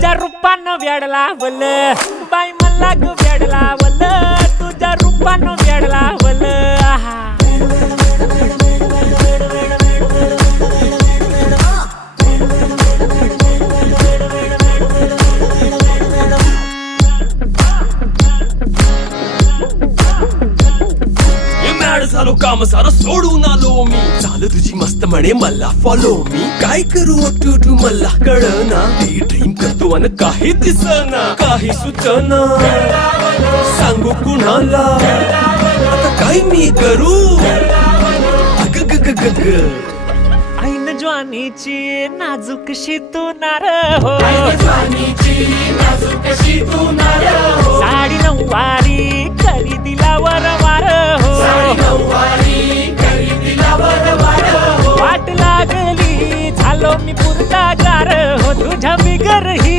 तुझ्या रूपानं वेड लावलं बाई मला ग वेड लावलं तुझ्या रूपानं वेड लावलं आहा झालो काम सारं सोडून आलो मी चाल तुझी मस्त म्हणे मला फॉलो मी काय करू टू मला कळना ड्रीम करतो आणि काही दिसना काही सुचना सांगू कुणाला आता काय मी करू ऐन ज्वानीची नाजूकशी तू नार हो साडी नऊवारी करी दिला वरवार हो वाट लागली झालो मी पुरता गार हो तुझ्या बिगर ही